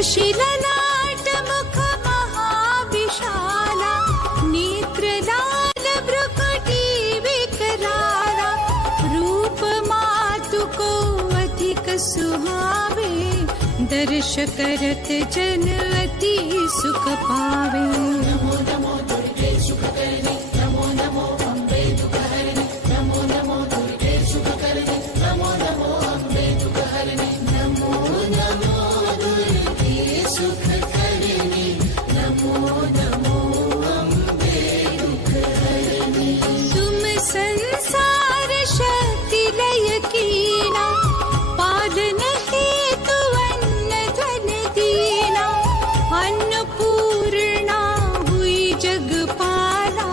शशिललाट मुख महाविशाला, नेत्रलाल भ्रुकुटी विकराला, रूप मातु को अधिक सुहावे, दर्श करत जन अति सुख पावे। नमो नमो दुर्गे सुखकरणी, नमो नमो अम्बे दुःखहरिणि, नमो नमो दुर्गे सुखकरणी, नमो नमो अम्बे दुःखहरिणि, नमो नमो दुर्गे सुखकरणी, नमो नमो अम्बे दुःखहरिणि। तुम संसार शक्ति लय कीना, पालन हेतु अन्न धन दीना, अन्नपूर्णा हुई जगपाला,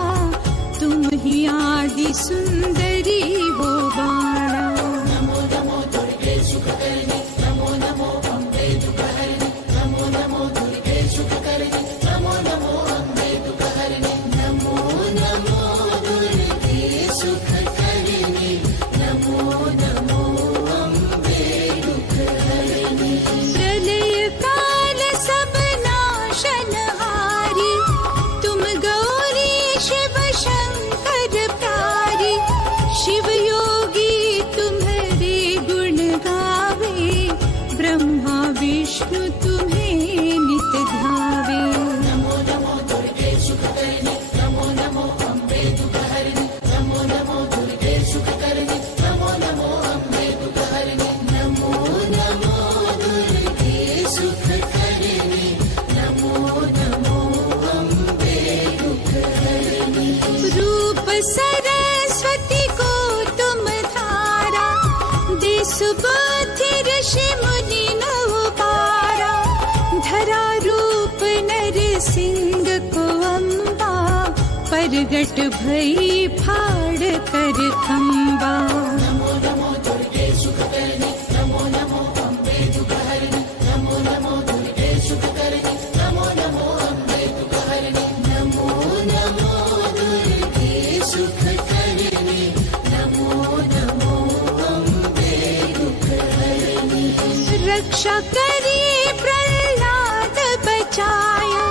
तुम ही आदि सुंदरी हो बाला। नमो नमो दुर्गे सुखकरणी, नमो नमो अम्बे दुःखहरिणि, नमो नमो दुर्गे सुखकरणी, नमो नमो अम्बे दुःखहरिणि, नमो नमो दुर्गे सुखकरणी, नमो नमो अम्बे दुःखहरिणि। प्रलय काल सब नाशनहारी, तुम गौरी शिव शंकर प्यारी, शिव योगी तुम्हारे गुण गावे, ब्रह्मा विष्णु तुम्हें नित ध्यावे। नमो नमो दुर्गे सुखकरणी, नमो नमो अम्बे दुःखहरिणि, नमो नमो दुर्गे सुखकरणी, नमो नमो अम्बे दुःखहरिणि, नमो नमो दुर्गे सुखकरणी, नमो नमो अम्बे दुःखहरिणि। रूप सरस्वती को तुम धारा, दे सुबुद्धि ऋषि मुनि नव पारा, धरा रूप नर सिंह को अम्बा, परगट भई फाड़ कर खंबा। नमो नमो दुर्गे सुखकरणी, नमो नमो अम्बे दुःखहरिणि, नमो नमो दुर्गे सुखकरणी, नमो नमो अम्बे दुःखहरिणि, नमो नमो दुर्गे सुखकरणी, नमो नमो अम्बे दुःखहरिणि। रक्षा करी प्रहलाद बचाया,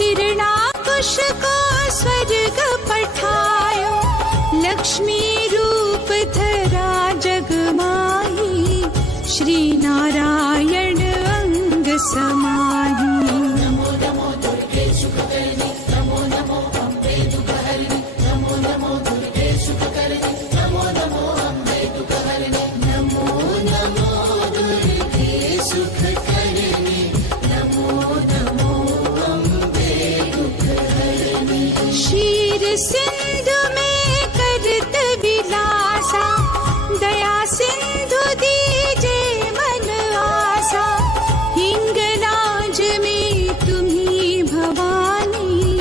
हिरणाकुश को स्वर्ग पठायो, लक्ष्मी रूप धरा जग माही, श्री नारायण अंग समाही। नमो नमो दुर्गे सुखकरणी, नमो नमो अम्बे दुःखहरिणि, नमो नमो दुर्गे सुखकरणी, नमो नमो अम्बे दुःखहरिणि, नमो नमो दुर्गे सुखकरणी, नमो नमो अम्बे दुःखहरिणि। क्षीर सिंधु में करत विलासा, दया सिंधु दीजे मन आसा, हिंगलाज में तुम्ही भवानी,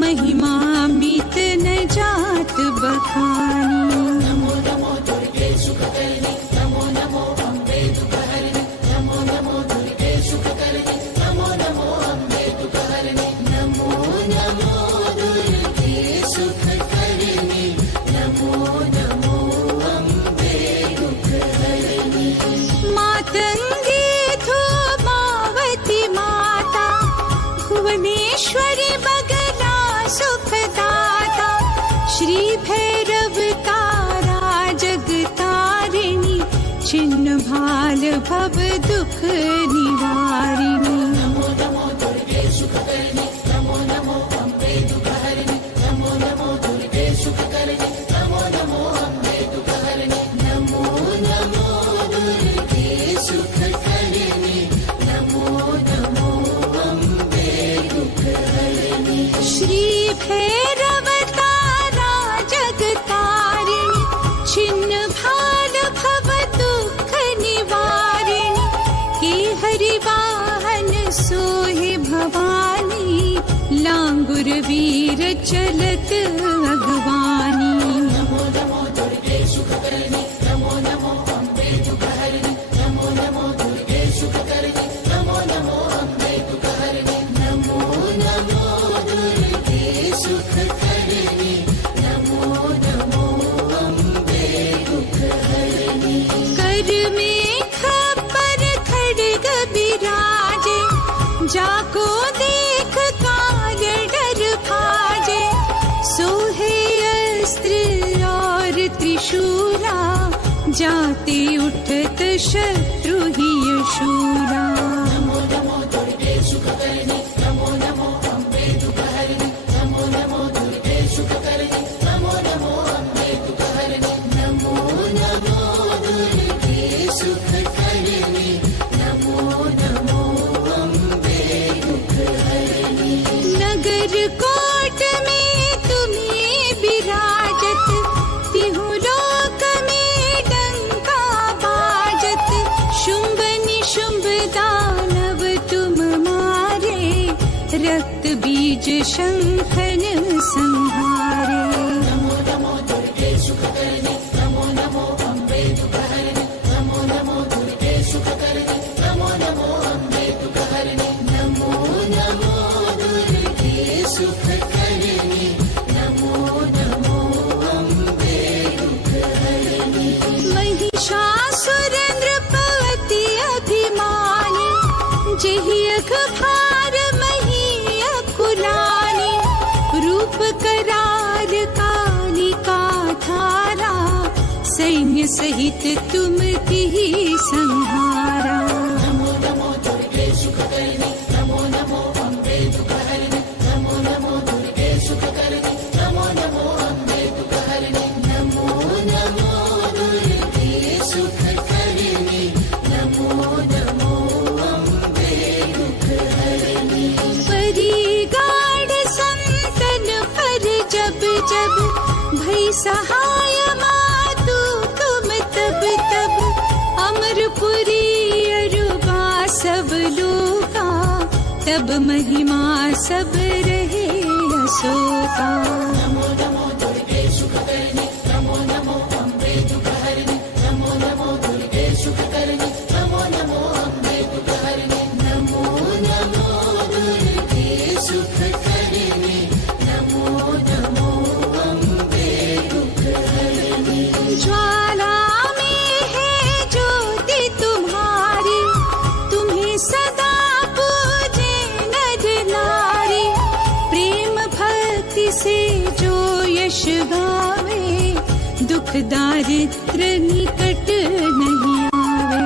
महिमा मित न जात बखानी। नमो नमो दुर्गे सुखकरणी, नमो नमो अम्बे दुःखहरिणि, नमो नमो दुर्गे सुखकरणी, नमो नमो अम्बे दुःखहरिणि, नमो नमो दुर्गे सुखकरणी, नमो नमो अम्बे दुःखहरिणि। मातंगी थो मावती माता, भुवनेश्वरी बगला सुखदाता, श्री भैरव तारा जगतारिणी, छिन्न भाल भव दुख निवारिणी। नमो नमो दुर्गे सुखकरणी, नमो नमो अम्बे दुःखहरिणि, नमो नमो दुर्गे सुखकरणी, नमो नमो अम्बे दुःखहरिणि, नमो नमो दुर्गे सुखकरणी, नमो नमो अम्बे दुःखहरिणि। श्री भैरव तारा जगतारिणी, छिन्न भाल भव दुख निवारिणी, हे हरि वाहन सोहे भवानी, लांगुर वीर चलत अगवानी। नमो नमो दुर्गे सुखकरणी, नमो नमो अम्बे दुःखहरिणि, नमो नमो दुर्गे सुखकरणी, नमो नमो अम्बे दुःखहरिणि, नमो नमो दुर्गे सुखकरणी, नमो नमो अम्बे दुःखहरिणि। कर में खपर खड्ग विराजे, ते उठत शत्रु ही शूरा। नमो नमो दुर्गे सुखकर्णी नमो नमो अम्बे दुःखहरिणि नमो नमो दुर्गे सुखकर्णी नमो नमो अम्बे दुःखहरिणि नमो नमो दुर्गे सुखकर्णी नमो नमो अम्बे दुःखहरिणि। नगर कोट में तुम्हें विराजत, तिहु लोक में डंका बाजत। शुंभ निशुंभ दानव तुम मारे, रक्त बीज शंखन संहारे। नमो नमो दुर्गे सुखकर्णी नमो नमो अम्बे दुःखहरिणि नमो नमो दुर्गे सुखकर्णी नमो नमो अम्बे दुःखहरिणि नमो नमो दुर्गे सुखकर्णी नमो नमो अम्बे दुःखहरिणि। महिषासुर नृपवती अभिमानी, जहि अखभार मही अकुलानी। रूप करार कालिका धारा, सैन्य सहित तुम तिहि संहारा। नमो नमो दुर्गे सुखकर्णी नमो नमो अम्बे दुःखहरिणि नमो नमो दुर्गे सुखकर्णी नमो नमो अम्बे दुःखहरिणि नमो नमो दुर्गे सुखकर्णी नमो नमो अम्बे दुःखहरिणि। परी गाढ़ संतन पर जब जब, भई सहाय मातु तुम तब तब। अमरपुरी अरुबा सब लोका, तब महिमा सब रहे अशोका। नमो नमो दुर्गे सुखकर्णी नमो नमो अम्बे दुःखहरिणि नमो नमो दुर्गे सुखकर्णी नमो नमो अम्बे दुःखहरिणि नमो नमो दुर्गे सुखकर्णी नमो नमो अम्बे दुःखहरिणि। ज्वाला में है ज्योति तुम्हारी, तुम्हें सदा पूजे नर नारी। प्रेम भक्ति से जो यश गावे, दुख दारिद्र निकट नहीं आवे।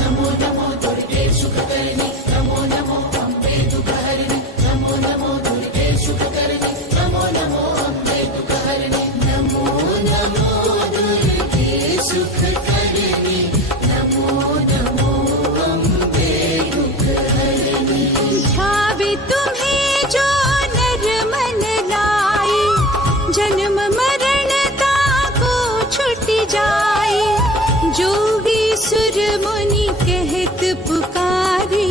नमो नमो दुर्गे सुखकर्णी नमो नमो अम्बे दुःखहरिणि नमो नमो दुर्गे सुखकर्णी नमो नमो अम्बे दुःखहरिणि नमो नमो दुर्गे सुखकर्णी नमो नमो अम्बे दुःखहरिणि। ध्यावे तुम्हें जो नर मन लाए, जन्म मरण ताको छुट जाए। जोगी सुर मुनि कहत पुकारी,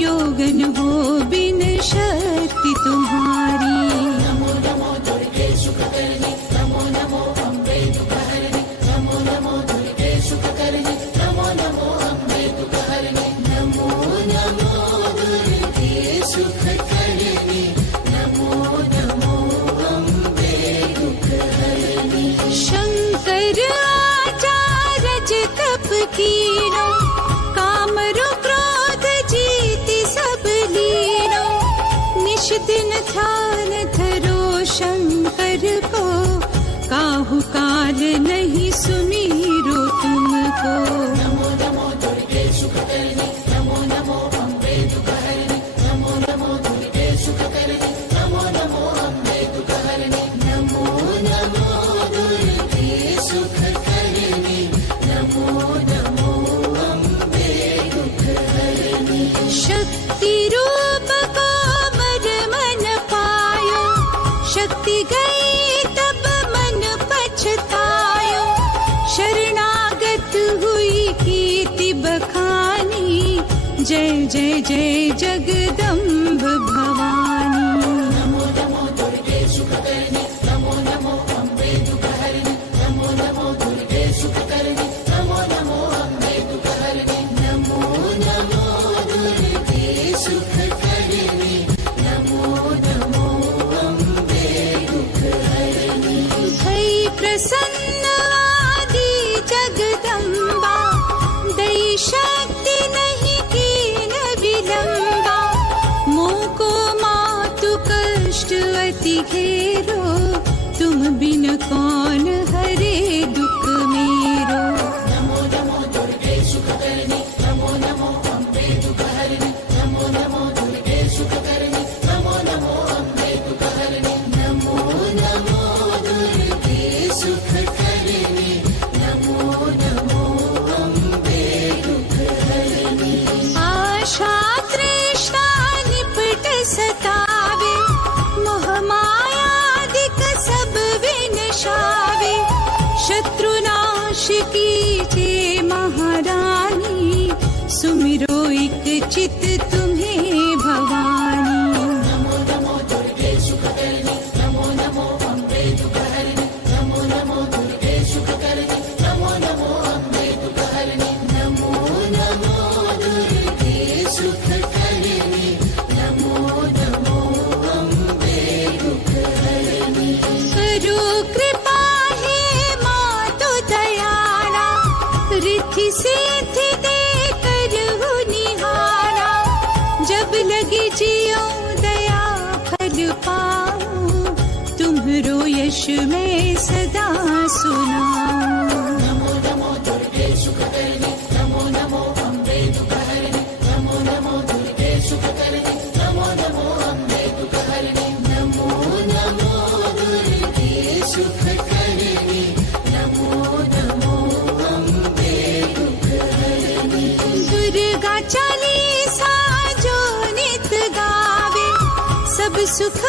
योगन हो बिन शक्ति तुम्हारी। नमो नमो दुर्गे सुखकर्णी नमो नमो अम्बे दुःखहरिणि नमो नमो दुर्गे सुखकर्णी नमो नमो अम्बे दुःखहरिणि नमो नमो दुर्गे सुखकर्णी नमो नमो अम्बे दुःखहरिणि। शंकर आचार्य तप कीनो, कामरु क्रोध जीति सब लीनो। निश दिन ध्यान धरो शंकर को, काहू काल नहीं सुमीरो तुमको। नमो नमो दुर्गे सुखकर्णी नमो नमो अम्बे दुःखहरिणि नमो नमो दुर्गे सुखकर्णी नमो नमो अम्बे दुःखहरिणि नमो नमो दुर्गे सुखकर्णी नमो नमो अम्बे दुःखहरिणि। शक्ति रूप को मर मन पायो, शक्ति गई तब मन पछतायो। शरणागत हुई कीर्ति बखानी, जय जय जय जगदम्ब भवानी। नमो नमो दुर्गे सुखकर्णी नमो नमो अम्बे दुःखहरिणि नमो नमो दुर्गे सुखकर्णी नमो नमो अम्बे दुःखहरिणि नमो नमो दुर्गे सुखकर्णी नमो नमो अम्बे दुःखहरिणि। भई प्रसन्न आदि जगदम्बा, दई शक्ति नहीं कीन विलंबा। मोको मातु कष्ट अति घेरो, तुम बिन कौन हरे दुख मेरो। नमो मैं सदा सुनाऊं। नमो नमो दुर्गे सुखकर्णी नमो नमो अम्बे दुःखहरिणि नमो नमो दुर्गे सुखकर्णी नमो नमो अम्बे दुःखहरिणि नमो नमो दुर्गे सुखकर्णी नमो नमो अम्बे दुःखहरिणि। दुर्गा चालीसा जो नित गावे सब सुख